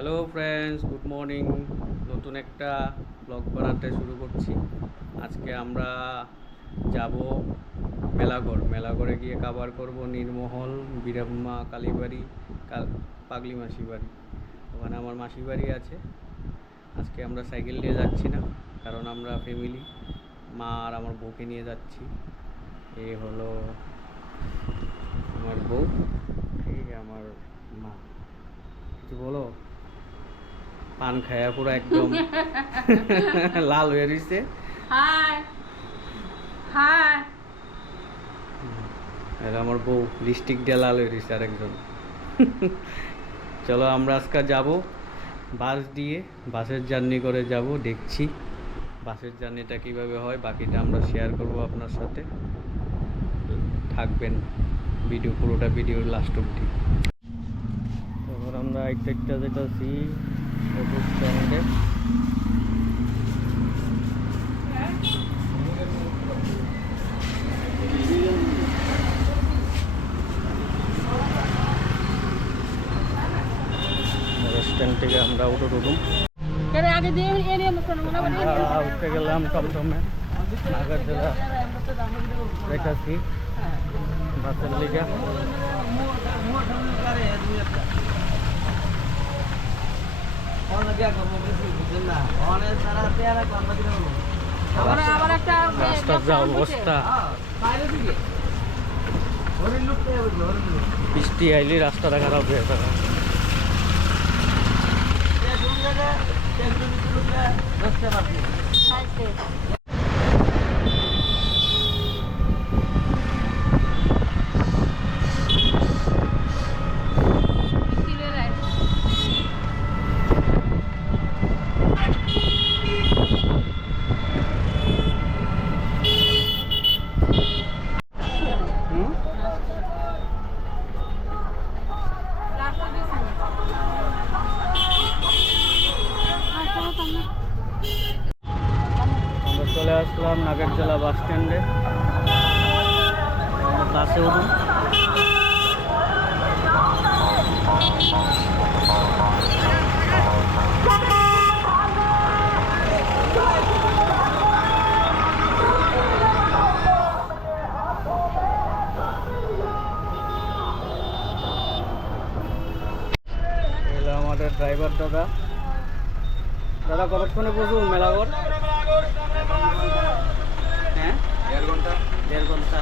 Hello friends, good morning. নতুন একটা blog বানাতে শুরু করছি। আজকে আমরা যাব মেলাগড়ে গিয়ে কাভার করব নীরমহল, বীরাম্মা কালীবাড়ি, পাগলি মাসি বাড়ি। ওখানে আমার মাসি বাড়ি আছে। আজকে আমরা সাইকেল নিয়ে যাচ্ছি না, কারণ আমরা ফ্যামিলি, মা আর আমার বউকে নিয়ে যাচ্ছি। এই হলো আমার বউ, এই আমার মা। কিছু বলো। পান খায়া পুরো একদম লাল হয়ে রয়েছে। হাই হাই, আমার বউ লিপস্টিক দিয়ে লাল হয়ে রয়েছে আরেকজন। চলো আমরা আজকে যাব বাস দিয়ে, বাসের জার্নি করে যাব। দেখছি বাসের জার্নিটা কিভাবে হয়, বাকিটা আমরা শেয়ার করব আপনার সাথে। থাকবেন পুরোটা ভিডিওর লাস্ট অবধি। এবার আমরা একটা যেতেছি অটো স্ট্যান্ডে। স্ট্যান্ড থেকে আমরা অটো ঢুকুম। উঠতে গেলাম টমটমে, নাগারজোলা দেখাচ্ছি বাসের লিগা। রাস্তার যা অবস্থা, বৃষ্টি আইলে রাস্তাটা খারাপ হয়ে যাবে। চলে আসলাম নাগারজোলা বাস স্ট্যান্ডে। বাসে উঠুন। আমাদের ড্রাইভার দাদা কতক্ষণে বুঝুন মেলাগড়? হ্যাঁ, 1.5 ঘন্টা।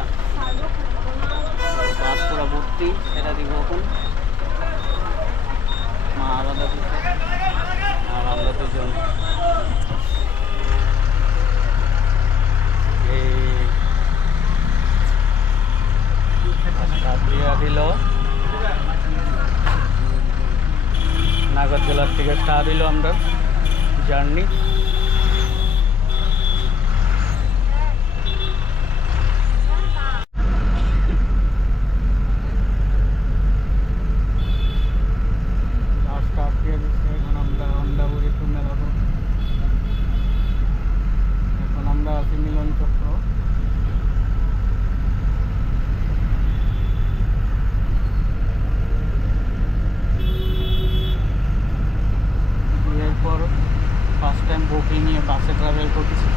বাস পুরো ভর্তি, এটা দিব এখন। মা আলাদা দিচ্ছে আর আমরা দুজন। এই দিল নাগরজোলার থেকে স্টার্ট দিল আমরা জার্নি। এখন আমরা আন্দাবুড়ি টু মেলাগড়। এখন আমরা আছি মিলন চক্র। এরপর ফার্স্ট টাইম বুকিং নিয়ে বাসে ট্রাভেল করতেছি।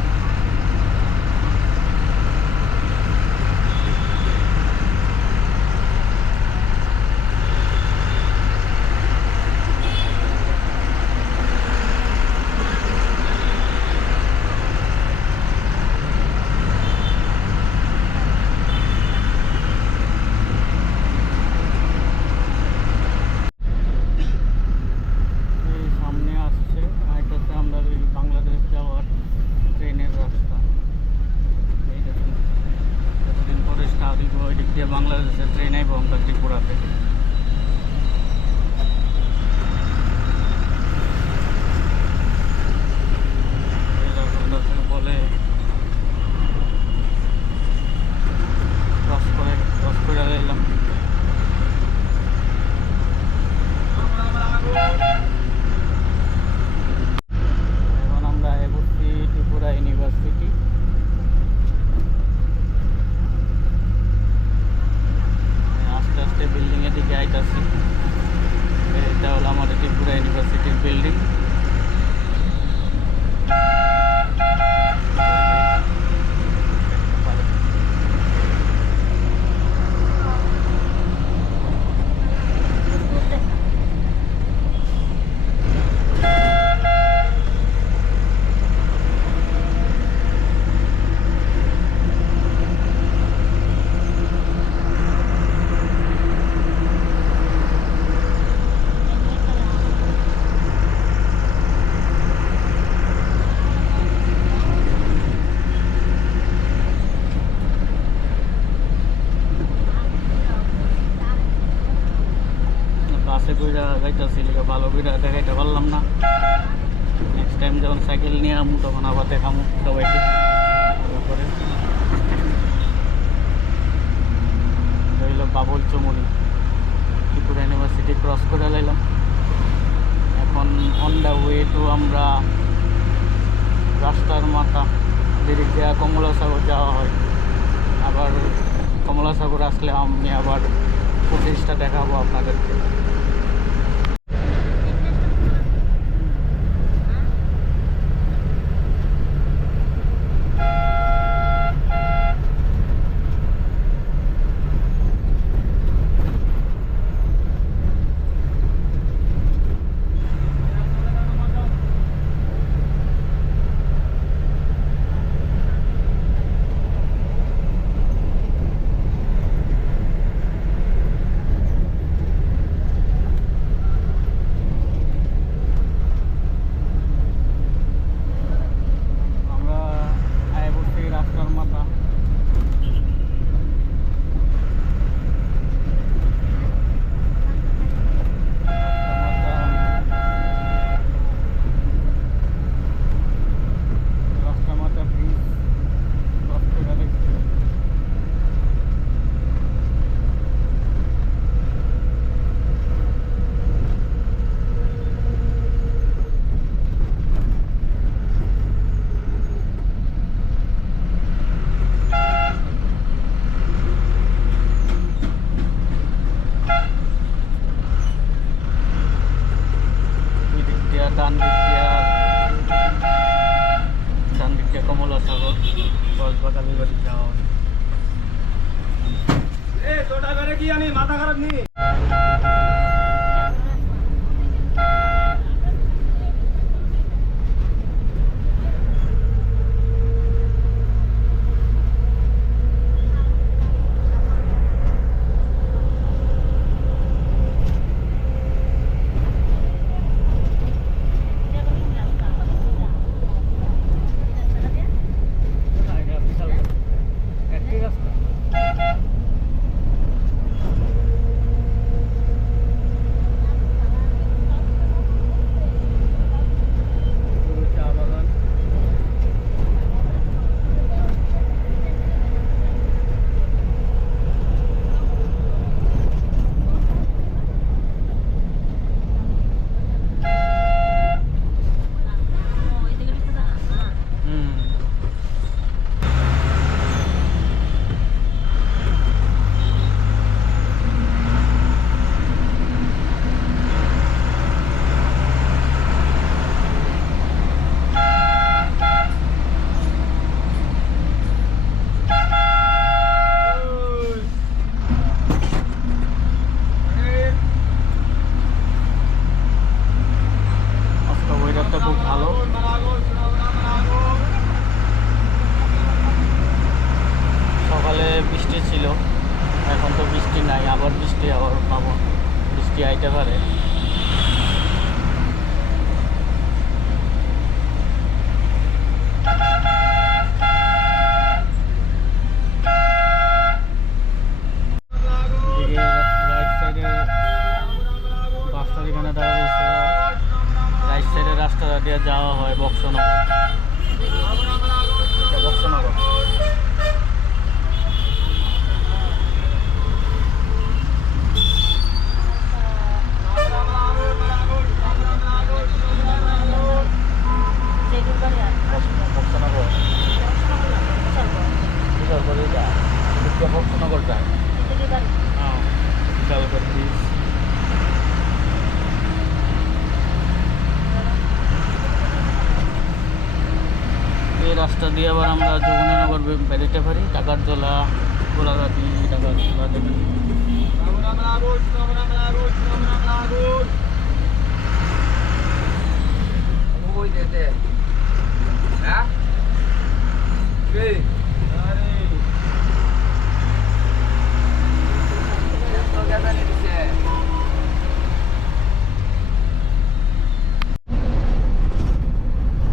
বাংলাদেশ যাওয়ার ট্রেনের ত্রিপুরা ইউনিভার্সিটির বিল্ডিং। বাসে কইরা যাইতেছি, ভালো করে দেখাইতে পারলাম না। নেক্সট টাইম যখন সাইকেল নিয়ে আমু তখন আবার দেখামু সবাইকে ভালো করে। রইল বাবুল চমুনি, ত্রিপুরা ইউনিভার্সিটি ক্রস করে লাইলাম। এখন অন দ্য ওয়ে টু আমরা রাস্তার মাথা যেদিক দিয়ে কমলাসাগর যাওয়া হয়। আবার কমলাসাগর আসলে আমি আবার ফুটেজটা দেখাবো আপনাদেরকে। ডান দিক দিয়ে কমলাসাগর, কক্সবাজার বাড়ি যাওয়া হয়। মাথা খারাপ নেই। খুব ভালো। সকালে বৃষ্টি ছিল, এখন তো বৃষ্টি নাই, আবার বৃষ্টি আবার পাবো, বৃষ্টি আইতে পারে। বাসটার এখানে দাঁড়া রয়েছে, রাইট সাইডে রাস্তাটা দিয়ে যাওয়া হয় বক্সনগর। বক্সনগর বক্সনগর যায়। হ্যাঁ, বিশালগড় ব্রিজ। রাস্তা দিয়ে আবার আমরা যমুনানগর বেরোতে পারি, টাকারতলা, গোলাঘাটি, টাকারতলা থেকে।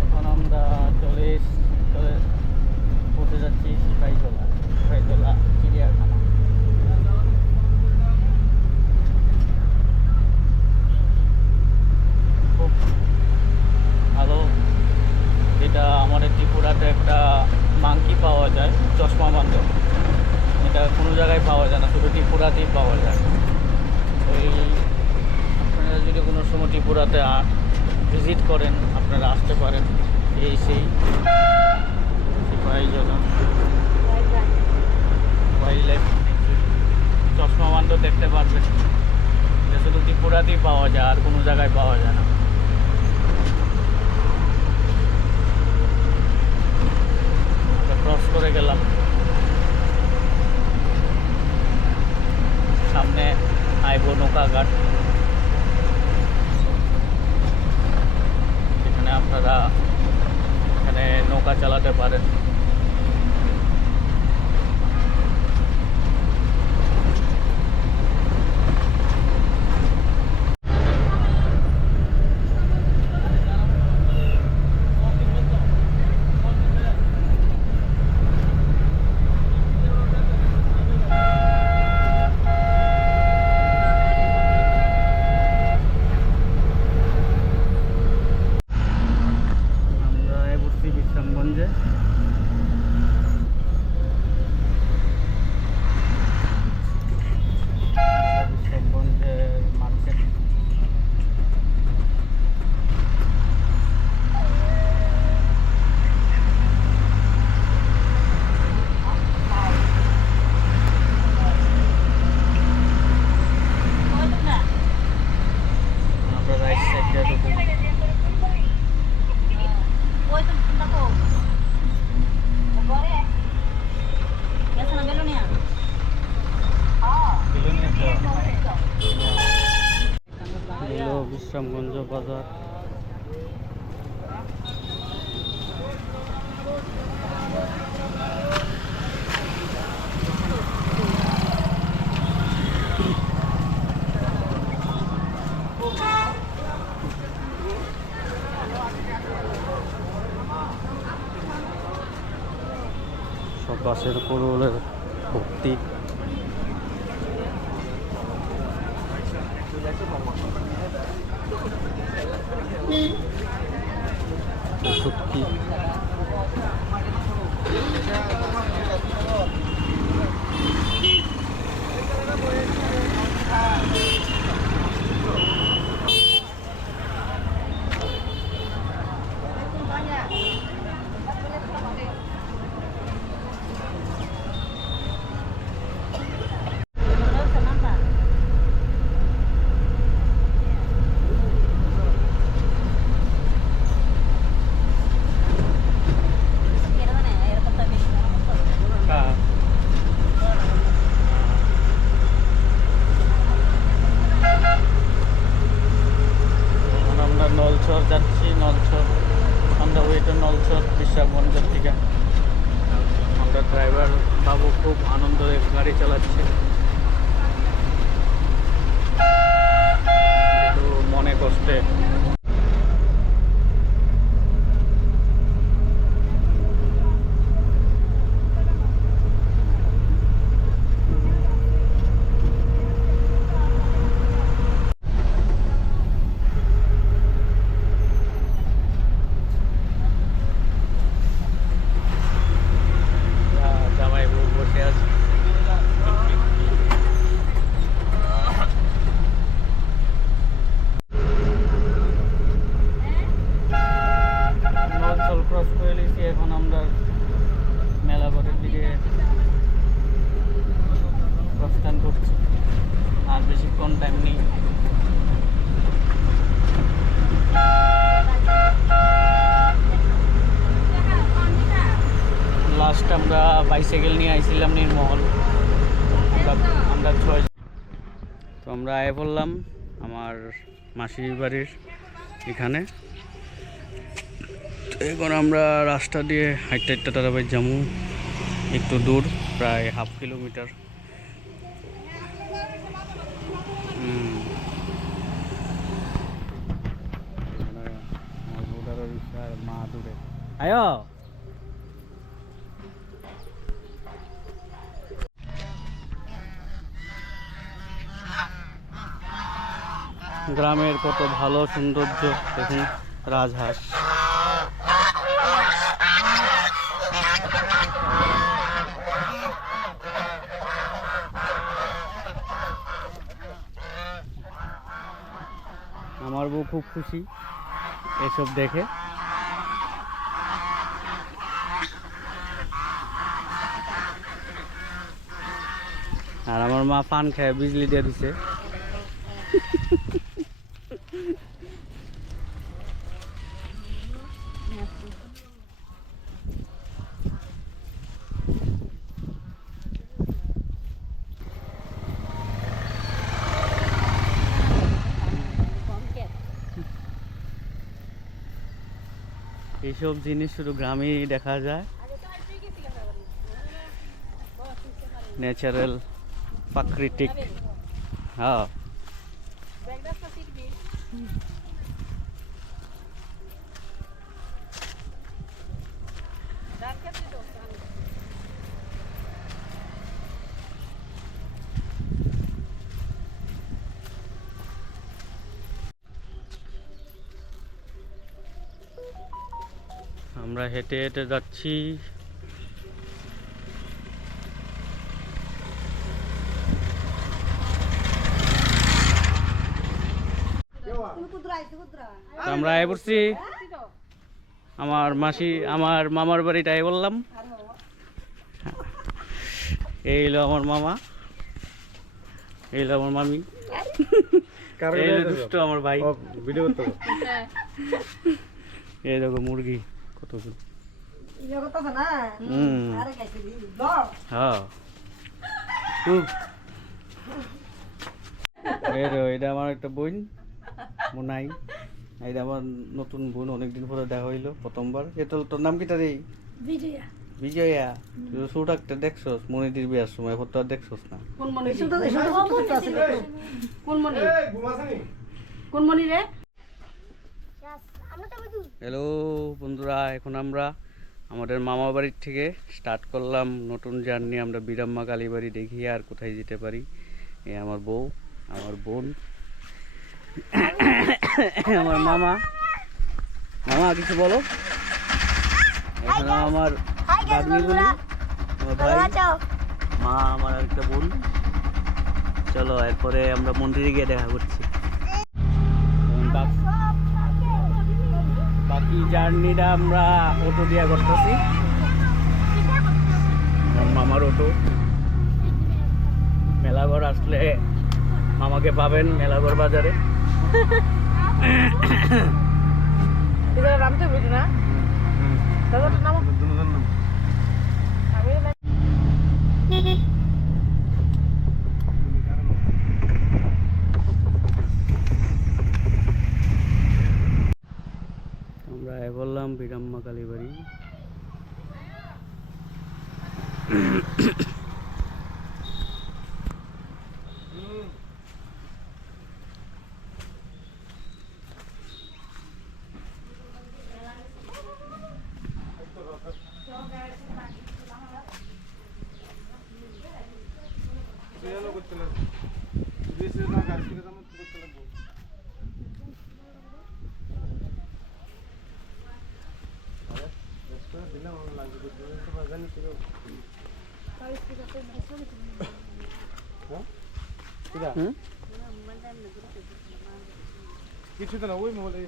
এখন আমরা চলে পৌঁছে যাচ্ছি সিপাহীজলা চিড়িয়াখানা। খুব ভালো, যেটা আমাদের ত্রিপুরাতে একটা মাংকি পাওয়া যায়, চশমা বান্ধব। এটা কোনো জায়গায় পাওয়া যায় না, শুধু ত্রিপুরাতেই পাওয়া যায়। এই আপনারা যদি কোনো সময় ত্রিপুরাতে ভিজিট করেন, আপনারা আসতে পারেন। এই সেই সিপাহীজলা ওয়াইল্ড লাইফ চশমা বান্ধব দেখতে পারবেন। এটা শুধু ত্রিপুরাতেই পাওয়া যায়, আর কোনো জায়গায় পাওয়া যায় না। ক্রস করে গেলাম, সামনে আইব নৌকাঘাট। এখানে আপনারা এখানে নৌকা চালাতে পারেন। আমরা এসেছি বিশ্রামগঞ্জে। বিশ্রামগঞ্জের মার্কেট। আমরা রাইট সাইড দিয়ে ঢুকবো। এলো বিশ্রামগঞ্জ বাজার। সব বাসের উপর ভর্তি। শুটকি, নলছর যাচ্ছি। Nalchar on the way to Nalchar বিশ্রামগঞ্জের থেকে। আমরা ড্রাইভার বাবু খুব আনন্দে গাড়ি চালাচ্ছে, একটু মনে কষ্টে। জামাই বউ বসে আছে। বাইসাইকেল নিয়ে আইছিলাম নির্মহল। আমরা 6। তো আমরা আয় পড়লাম আমার মাসির বাড়ির এখানে। তো এখন আমরা রাস্তা দিয়ে হাইটটা তারাবাই যাবো, একটু দূর, প্রায় 1/2 কিলোমিটার। মা দূরে আয়। গ্রামের কত ভালো সৌন্দর্য দেখুন, রাজহাঁস। আমার বউ খুব খুশি এসব দেখে। আর আমার মা পান খেয়ে বিজলি দিয়ে দিছে। এইসব জিনিস শুধু গ্রামেই দেখা যায়, ন্যাচারাল, প্রাকৃতিক। হ্যাঁ, আমরা হেঁটে হেঁটে যাচ্ছি। তো আমরা আয় পড়ছি আমার মাসি, আমার মামার বাড়িটা আয় বললাম। এই হলো আমার মামা, এই হলো আমার মামি, এই হলো দুষ্ট আমার ভাই। ভিডিও করতে এই দেখো মুরগি কতগুলো। হ্যাঁ, এটা আমার একটা বোন মোনাই। এটা আমার নতুন বোন, অনেকদিন পরে দেখা হইলো প্রথমবার। এটা তোর নাম কিটা রে? বিজয়া। বিজয়া। তুই ছোট একটা দেখছস মনিদির বিয়ার সময়, এখন তো আর দেখছস না। কোন মনি? কোন মনি? কোন মনি রে? হ্যালো বন্ধুরা, এখন আমরা আমাদের মামা বাড়ির থেকে স্টার্ট করলাম নতুন জার্নি। আমরা বিরাম্মা কালীবাড়ি দেখি আর কোথায় যেতে পারি। এ আমার বউ, আমার বোন, আমার মামা। মামা কিছু বলো। এখানে আমার ভাগ্নিগুলি, আমার ভাই, মা, আমার একটা বোন। চলো এরপরে আমরা মন্দিরে গিয়ে দেখা করছি। বাকি জার্নিটা আমরা অটো দিয়া করতেছি, আমার মামার অটো। মেলাঘর আসলে মামাকে পাবেন মেলাঘর বাজারে। আমরা বললাম বিরাম্মা কালীবাড়ি। কিছু তো না, ওই মোবাইল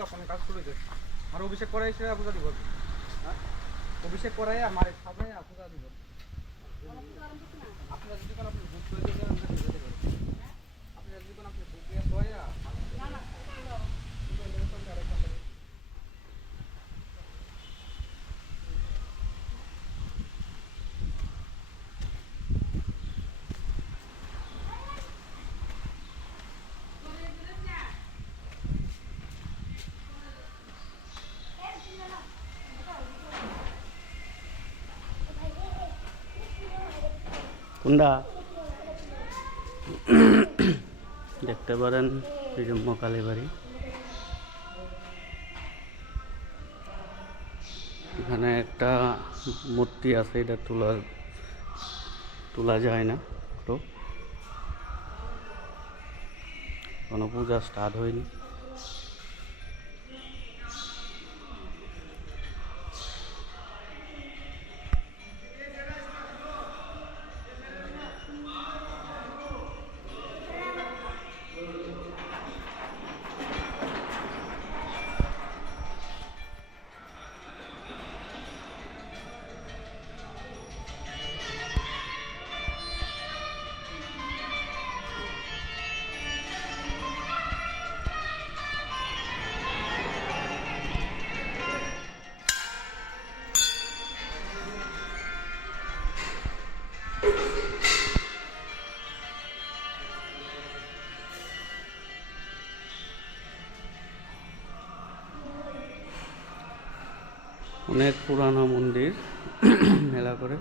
পূজা আপনার কাজ শুরু হয়েছে আর অভিষেক করাই সে পূজা দিব অভিষেক করাই আমার সামনে পূজা দিব আপনারা যদি কোনো আপনি বুক করে দেন আপনারা যদি কোনো আপনি বুক দিয়ে হয় কোনটা দেখতে পারেন বিজম্ম কালীবাড়ি। এখানে একটা মূর্তি আছে, এটা তোলা যায় না, তো কোনো পূজা স্টার্ট হয়নি। অনেক পুরানো মন্দির মেলা করে।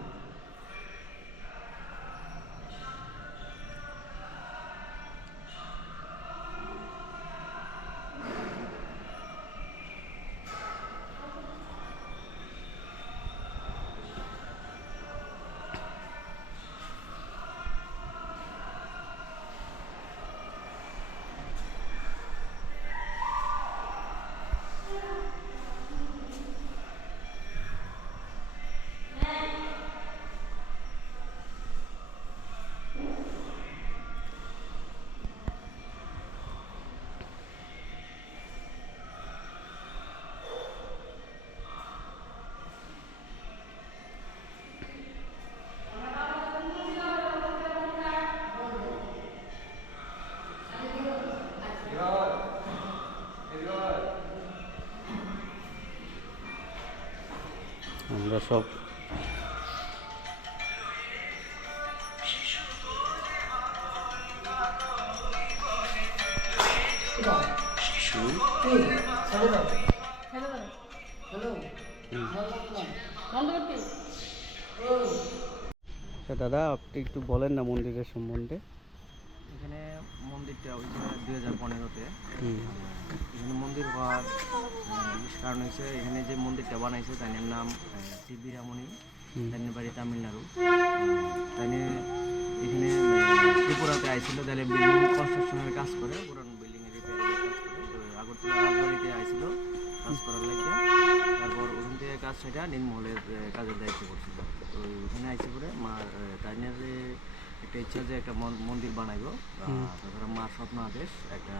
আমরা সব দাদা, আপনি একটু বলেন না মন্দিরের সম্বন্ধে। এখানে মন্দিরটা হয়েছে 2015-তে। এখানে মন্দির হওয়ার বিশেষ কারণ হয়েছে এখানে যে মন্দিরটা বানাইছে তার নাম শ্রী বীরামণি, তার বাড়ি তামিলনাড়ু। তাই এখানে ত্রিপুরাতে আইছিল, তাহলে বিল্ডিং কনস্ট্রাকশনের কাজ করে, পুরানো বিল্ডিংয়ের রিপেয়ারিংয়ের কাজ করে। তো আগরতলা রাজবাড়িতে আইছিল কাজ করার লাগে। তারপর ওখান থেকে কাজ সেটা নির্মহলের কাজের দায়িত্ব করছিল। তো ওখানে আইসে করে মার তাইনের একটা ইচ্ছা যে একটা মন্দির বানাইব, তাছাড়া মার স্বপ্ন আদেশ একটা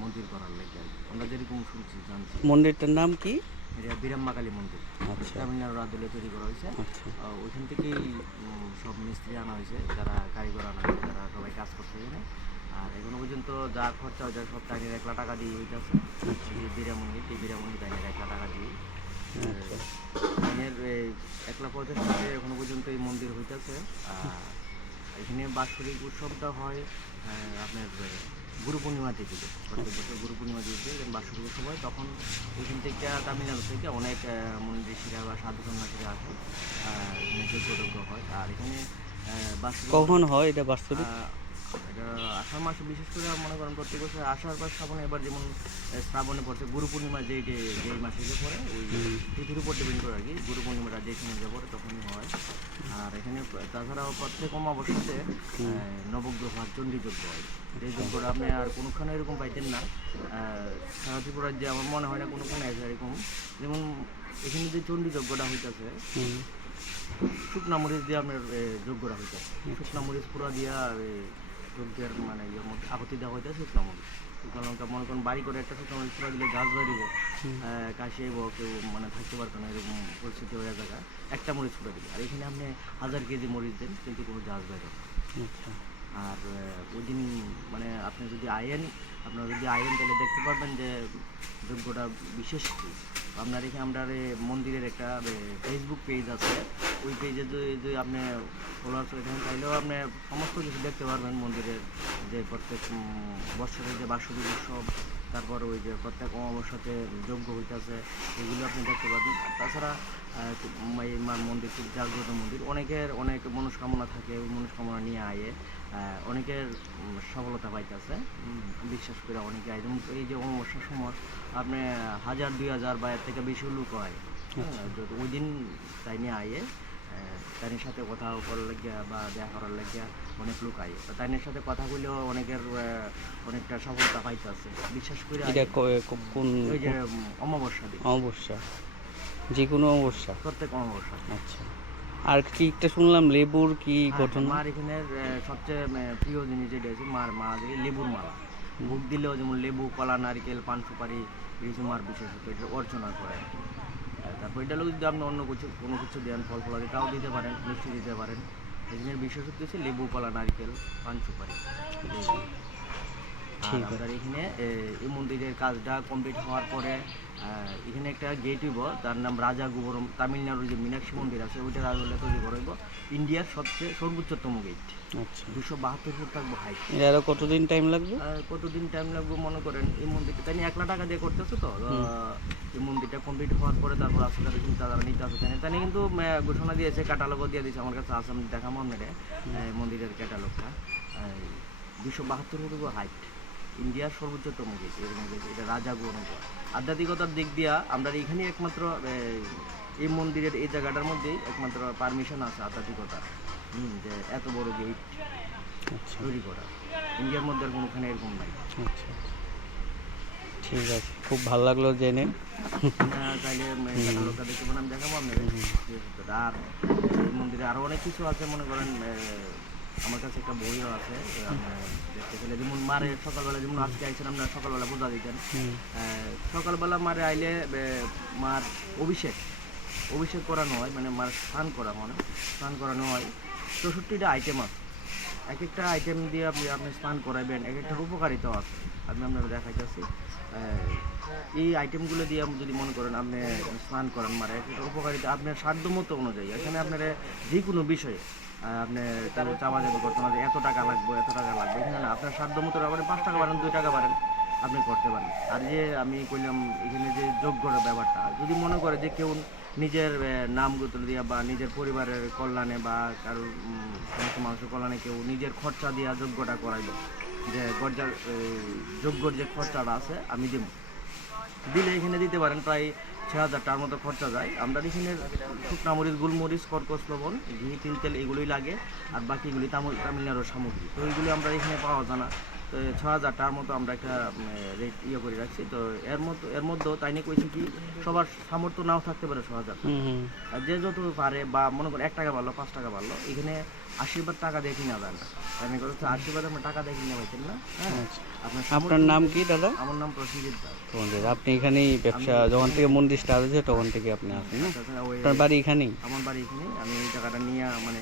মন্দির করার লাগে। আমরা যেরকম শুনছি জানছি। মন্দিরটার নাম কি? এটা বীরাম্মা কালী মন্দির, আচ্ছা, তামিলনাড়ু রাজ্যে তৈরি করা হয়েছে। আচ্ছা, ওইখান থেকেই সব মিস্ত্রি আনা হয়েছে, যারা কারিগর আনা হয়েছে, যারা সবাই কাজ করছে এখানে। আর এখনো পর্যন্ত যা খরচা হয়েছে সব তাইনের 1 লাখ টাকা দিয়ে হইতেছে। বীরামণি তাইনের 1 লাখ টাকা দিয়ে তাইনের 1,50,000 এখনো পর্যন্ত এই মন্দির হইতেছে। এখানে বাৎসরিক উৎসবটা হয় আপনার গুরু পূর্ণিমা থেকে, প্রত্যেক বছর গুরু পূর্ণিমা দিয়েছে যখন বাৎসরিক উৎসব হয়, তখন এখান থেকে তামিলনাড়ু থেকে অনেক মনীষীরা বা সাধু সন্ন্যাসীরা আসে, এখানে যজ্ঞ হয়। আর এখানে বাৎসরিক কখন হয় এটা বাৎসরিক? এটা আষাঢ় মাসে, বিশেষ করে মনে করেন প্রত্যেক বছর আষাঢ় বা শ্রাবণে, এবার যেমন শ্রাবণে পড়ছে গুরু পূর্ণিমা, যেই মাসে যে পড়ে ওই তিথির উপর ডিপেন্ড করে আর কি। গুরু পূর্ণিমাটা যেই সময় যে পড়ে তখনই হয়। আর এখানে তাছাড়াও প্রত্যেক অমাবস্যাতে নবগ্রহ আর চণ্ডীযজ্ঞ হয়। এই যজ্ঞটা আপনি আর কোনোখানে এরকম পাইতেন না। সারা ত্রিপুরার যে আমার মনে হয় না কোনোখানে আছে এরকম। যেমন এখানে যে চণ্ডীযজ্ঞটা হইতেছে, শুকনা মরিচ দিয়ে আপনার যজ্ঞটা হইতেছে। শুকনা মরিচ পুরা দিয়া যজ্ঞের মানে আহুতি দেওয়া হইতেছে শুকনা মরিচ। শুকনো লঙ্কা মনে করেন বাড়ি করে একটা শুকনো মরিচ ছুড়া দিলে গাছ বেরিব, কাশি আইব, কেউ মানে থাকতে পারতো না, এরকম পরিস্থিতি হয়ে জায়গা একটা মরিচ ছুড়া দিলে। আর এখানে আপনি 1000 কেজি মরিচ দেন কিন্তু কোনো গাছ বেরো না। আচ্ছা আর ওই দিন মানে আপনি যদি আয়েন, আপনারা যদি আয়েন তাহলে দেখতে পারবেন যে যোগ্যটা বিশেষ কি। আপনার এখানে আমরা মন্দিরের একটা ফেসবুক পেজ আছে, ওই পেজে যদি আপনি ফলোয়ার্স হয়ে থাকেন তাহলেও আপনি সমস্ত কিছু দেখতে পারবেন মন্দিরের, যে প্রত্যেক বছরের যে বার্ষিক উৎসব, তারপর ওই যে প্রত্যেক অমাবস্যাতে যজ্ঞ হইতেছে, এগুলো আপনি দেখতে পাবেন। আর তাছাড়া এই মার মন্দির খুব জাগ্রত মন্দির, অনেকের অনেক মনস্কামনা থাকে, ওই মনস্কামনা নিয়ে আয়ে অনেকের সফলতা পাইতেছে বিশ্বাস করে অনেকে আয়। যেমন এই যে অমাবস্যার সময় আপনি 1000, 2000 বা এর থেকে বেশি লোক হয়, ওই দিন তাই নিয়ে আয়ে তাইনের সাথে কথা করার লাগিয়া বা দেখা করার লাগিয়া অনেক লোক আয়। তাইনের সাথে কথা বললেও অনেকের অনেকটা সফলতা পাইতেছে বিশ্বাস করে। এটা কোন ওই যে অমাবস্যা দিন, অমাবস্যা, যে কোনো অমাবস্যা? প্রত্যেক অমাবস্যা। আচ্ছা, আর কি একটা শুনলাম লেবুর কি ঘটনা? মার এখানের সবচেয়ে প্রিয় জিনিস যেটা আছে মা দিয়ে লেবুর মালা, ভোগ দিলেও যেমন লেবু, কলা, নারকেল, পান সুপারি, কিছু মার বিশেষত এটা অর্চনা করে। তারপর এটা লোক যদি আপনি অন্য কিছু কোনো কিছু দেন, ফল ফলাদি তাও দিতে পারেন, মিষ্টি দিতে পারেন। এখানের বিশেষত্ব হচ্ছে লেবু, কলা, নারকেল, পান সুপারি। আর আমাদের এখানে এই মন্দিরের কাজটা কমপ্লিট হওয়ার পরে এখানে একটা গেট হইব, তার নাম রাজা গোবরম। তামিলনাড়ুর যে মীনাক্ষী মন্দির আছে ওইটা রাজা তৈরি করব, ইন্ডিয়ার সবচেয়ে সর্বোচ্চতম গেট। আচ্ছা, 272 ফুট থাকবো হাইট। আরো কতদিন টাইম লাগবে? কতদিন টাইম লাগবে মনে করেন, এই মন্দিরটা তাই 1 লাখ টাকা দিয়ে করতেছে তো, এই মন্দিরটা কমপ্লিট হওয়ার পরে তারপর আসলে তাদের চিন্তা তারা নিতে আসে। তাই কিন্তু ঘোষণা দিয়েছে, ক্যাটালগও দিয়ে দিয়েছে আমার কাছে, আছে আমি দেখাবো আপনারা মন্দিরের ক্যাটালগটা। 272 ফুট হাইট, ইন্ডিয়ার সর্বোচ্চতম গেট, এরকম গেট। এটা রাজা গোবরম। আধ্যাত্মিকতার দিক দিয়া আমরা এখানেই একমাত্র এই মন্দিরের এই জায়গাটার মধ্যেই একমাত্র পারমিশন আছে আধ্যাত্মিকতা, যে এত বড় গেট তৈরি করা। ইন্ডিয়ার মধ্যে আর কোনোখানে এরকম নাই। আচ্ছা, ঠিক আছে, খুব ভালো লাগলো জেনে। চাইলে ক্যাটালগটা দেখতে পারেন, আমি দেখাবো আপনাদের। আর এই মন্দিরে আরও অনেক কিছু আছে, মনে করেন আমার কাছে একটা বইও আছে, দেখতে পেলে যেমন মারে সকালবেলা, যেমন আজকে আইসেন আপনারা সকালবেলা পূজা দিতেন, সকালবেলা মারে আইলে মার অভিষেক করানো হয়, মানে মার স্নান করানো হয়। 64টা আইটেম আছে, এক একটা আইটেম দিয়ে আপনি স্নান করাবেন, এক একটার উপকারিতাও আছে। আমি আপনারা দেখাইতেছি, এই আইটেমগুলো দিয়ে যদি মনে করেন আপনি স্নান করেন মারে, এক একটা উপকারিতা আপনার সাধ্যমতো অনুযায়ী। এখানে আপনার যে কোনো বিষয়ে আপনি তাহলে চাওয়া যাবে করতে পারেন, এত টাকা লাগবে এখানে না, আপনার সাধ্য মতো আপনি 5 টাকা বাড়েন, 2 টাকা বাড়েন, আপনি করতে পারেন। আর যে আমি কইলাম এখানে যে যোগ্যর ব্যাপারটা, যদি মনে করে যে কেউ নিজের নাম গোত্র দিয়া বা নিজের পরিবারের কল্যাণে বা কারোর সমস্ত মানুষের কল্যাণে কেউ নিজের খরচা দিয়া যোগ্যটা করাইব, যে যোগ্যর যে খরচাটা আছে আমি দেব, দিলে এখানে দিতে পারেন। প্রায় 6000 টাকার মতো খরচা যায়। আমরা এখানে শুকনা মরিচ, গোলমরিচ, কর্কশ লবণ, ঘি, তিল, তেল এগুলোই লাগে, আর বাকিগুলি তামিলনাড়ুর সামগ্রী। তো এইগুলি আমরা এখানে পাওয়া যায় না। তো 6000 টাকার মতো আমরা একটা রেট করে রাখছি। তো এর মধ্যেও তাই নিয়ে কইছি কি, সবার সামর্থ্য নাও থাকতে পারে 6000 টাকা, আর যে যত পারে, বা মনে করেন 1 টাকা বাড়লো, 5 টাকা বাড়লো, এখানে আশীর্বাদ টাকা দিয়ে কিনা যায় না। আমি করছি আশীর্বাদ আমরা টাকা দিয়ে কিনে পাইতেন না। হ্যাঁ, আপনার নাম কি দাদা? আমার নাম প্রসেনজিৎ দাস। আপনি এখানেই ব্যবসা, যখন থেকে মন্দির স্টার্ট হয়েছে তখন থেকে আপনি আসেন না? আপনার বাড়ি এখানেই? আমার বাড়ি এখানেই। আমি এই জায়গাটা নিয়ে মানে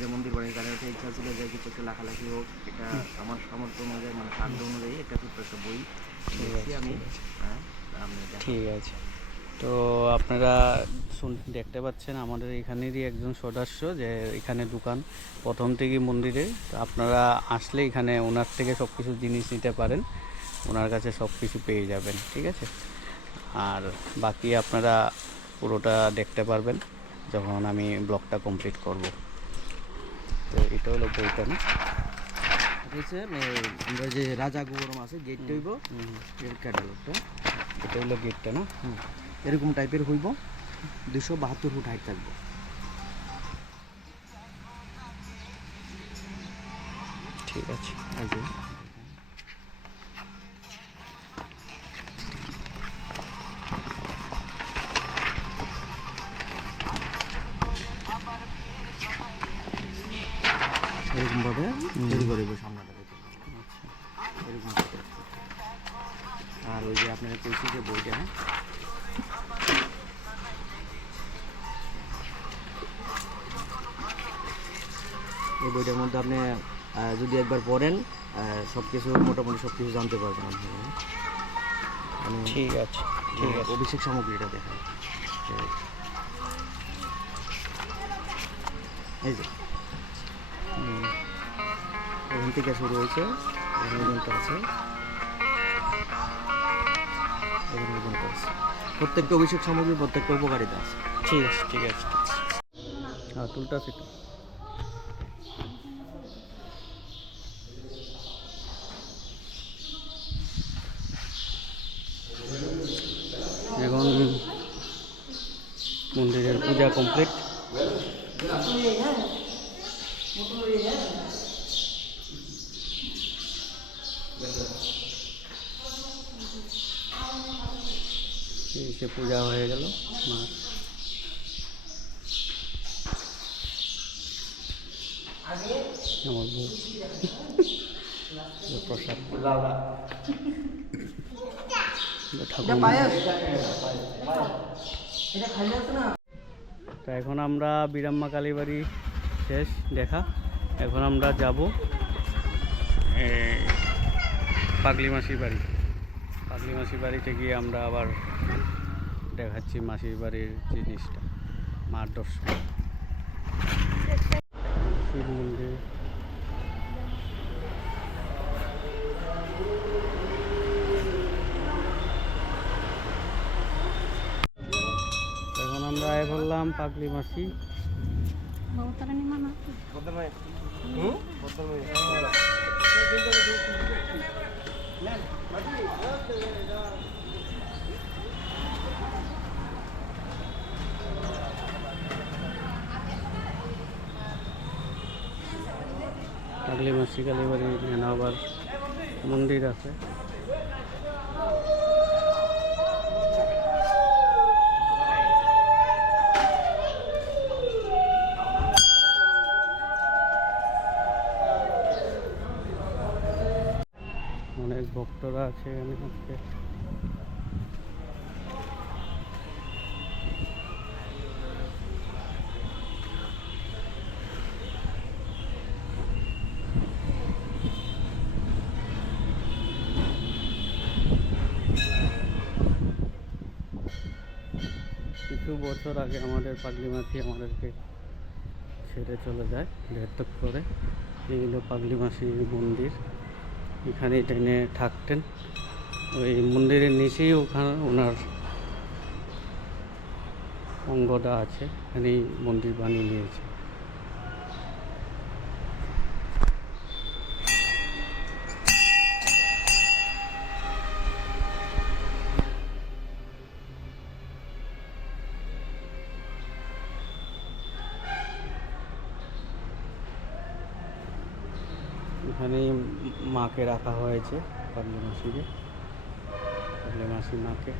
যে মন্দির বাড়ি, তার একটা ইচ্ছা ছিল যে কিছু একটা লেখালেখি হোক, এটা আমার সামর্থ্য অনুযায়ী, মানে সাধ্য অনুযায়ী একটা ছোট্ট একটা বই আমি। ঠিক আছে, তো আপনারা দেখতে পাচ্ছেন আমাদের এখানেরই একজন সদস্য, যে এখানে দোকান প্রথম থেকেই মন্দিরে। তো আপনারা আসলে এখানে ওনার থেকে সব কিছু জিনিস নিতে পারেন, ওনার কাছে সব কিছু পেয়ে যাবেন, ঠিক আছে। আর বাকি আপনারা পুরোটা দেখতে পারবেন যখন আমি ব্লগটা কমপ্লিট করব। তো এটা হলো বইটা না, হচ্ছে আমরা যে রাজা গোবরম আছে গেটটা হইব, এর ক্যাটালগটা। এটা হলো গেটটা না? এরকম টাইপের হইব, 272 ফুট হাইট থাকবে। ঠিক আছে, এই যে এরকমভাবে তৈরি করব সামনেটা, এরকম বইটার মধ্যে আপনি যদি একবার পড়েন সব কিছু মোটামুটি সব কিছু জানতে পারবেন আপনি। আমি ঠিক আছে, ঠিক আছে। অভিষেক সামগ্রীটা দেখাই। এই যে এখান থেকে শুরু হয়েছে, এখানে পর্যন্ত আছে, এখানে পর্যন্ত আছে। প্রত্যেকটা অভিষেক সামগ্রীর প্রত্যেকটা উপকারিতা আছে। ঠিক আছে, ঠিক আছে, ঠিক আছে। হ্যাঁ, তুলটা সেটা। এখন মন্দিরের পূজা কমপ্লিট। এসে পূজা হয়ে গেল মা। আমার বউ প্রসাদ তা এখন আমরা বিরাম্মা কালীবাড়ি শেষ দেখা। এখন আমরা যাব পাগলি মাসির বাড়ি। পাগলি মাসির বাড়িতে গিয়ে আমরা আবার দেখাচ্ছি মাসির বাড়ির জিনিসটা, মার দর্শন। শিব মন্দির, এখন আমরা আয় করলাম পাগলি মাসি। পাগলি মাসি কালীবাড়ি এখানে আবার মন্দির আছে। অনেক ভক্তরা আছে এখানে আজকে। কিছু বছর আগে আমাদের পাগলি মাসি আমাদেরকে ছেড়ে চলে যায় দেড়তক করে। এই হলো পাগলি মাসি মন্দির, এখানেই ট্রেনে থাকতেন। ওই মন্দিরের নিচেই ওখানে ওনার অঙ্গটা আছে, এখানেই মন্দির বানিয়ে নিয়েছে। এখানেই মাকে রাখা হয়েছে, পাগলি মাসিকে, পাগলি মাসি মাকে।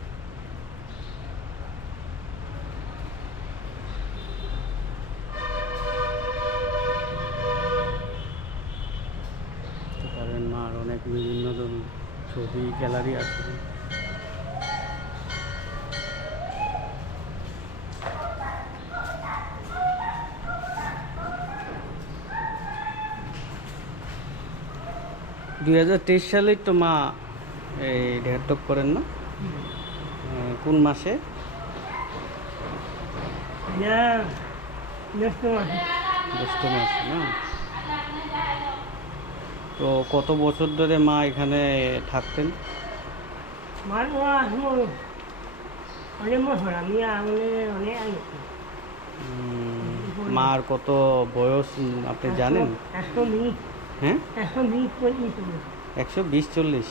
পারেন মার অনেক বিভিন্ন ধরনের ছবি গ্যালারি আছে। দুই 2023 সালেই তো মা এই দেড়তক করেন না? কোন মাসে? জ্যৈষ্ঠ মাসে না? তো কত বছর ধরে মা এখানে থাকতেন? মার কত বয়স আপনি জানেন? হ্যাঁ, 120-140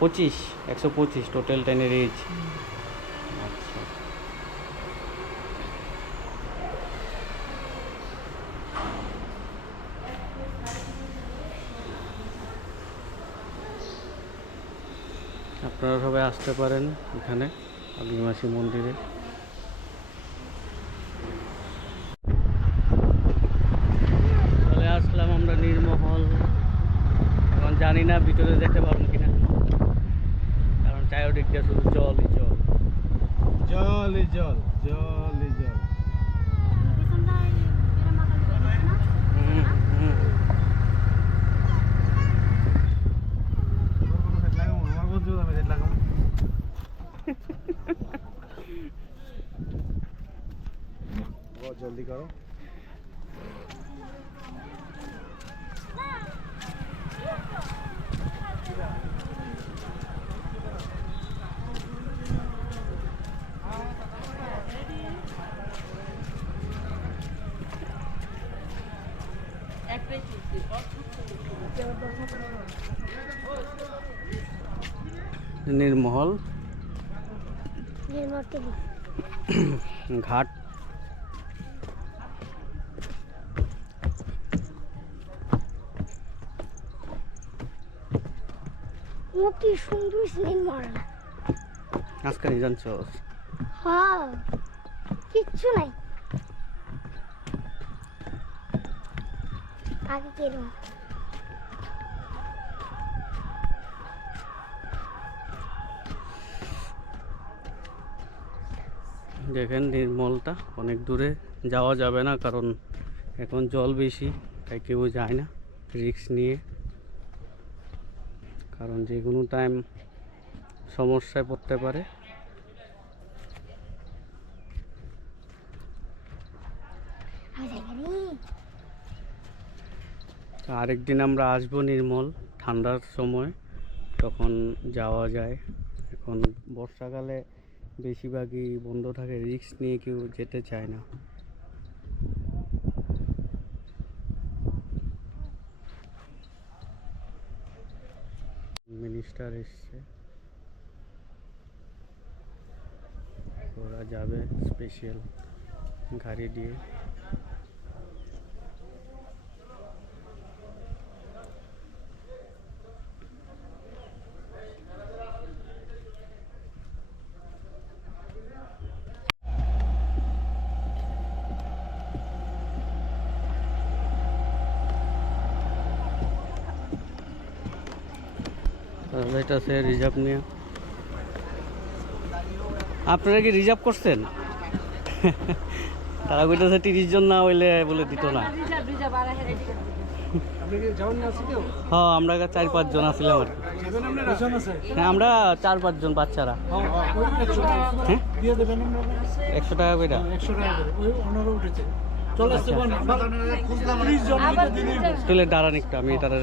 25 125 টোটাল টেনের এজ। আচ্ছা, আপনারা সবাই আসতে পারেন এখানে পাগলি মাসি মন্দিরে। চলে আসলাম আমরা নির্মহল। এখন জানি না ভিতরে যেতে পারবো কিনা, কারণ চারিদিক দিয়ে শুধু জলই জল, জলই জল, জলই জল। হুম। জলদি করো। নির্মহল নির্মল ঘাট। কি সুন্দর নির্মল। আজকে নিয়ে জানছো? হ্যাঁ, কিচ্ছু নাই আগে কেরম। দেখেন নির্মলটা অনেক দূরে যাওয়া যাবে না, কারণ এখন জল বেশি, তাই কেউ যায় না রিস্ক নিয়ে, কারণ যে কোনো টাইম সমস্যায় পড়তে পারে। আরেকদিন আমরা আসবো নির্মল ঠান্ডার সময়, তখন যাওয়া যায়। এখন বর্ষাকালে বেশিরভাগই বন্ধ থাকে, রিস্ক নিয়ে কেউ যেতে চায় না। মিনিস্টার এসছে, ওরা যাবে স্পেশাল গাড়ি দিয়ে। এটা সে রিজার্ভ নিয়ে। আপনারা কি রিজার্ভ করছেন? তারা কইতেছে 30 জন না হইলে বলে দিত না। হ্যাঁ, আমরা 4-5 জন আসছিলাম আর কি। হ্যাঁ, আমরা 4-5 জন বাচ্চারা। হ্যাঁ, 100 টাকা করে। তুলে দাঁড়ান একটু, আমি দাঁড়ান।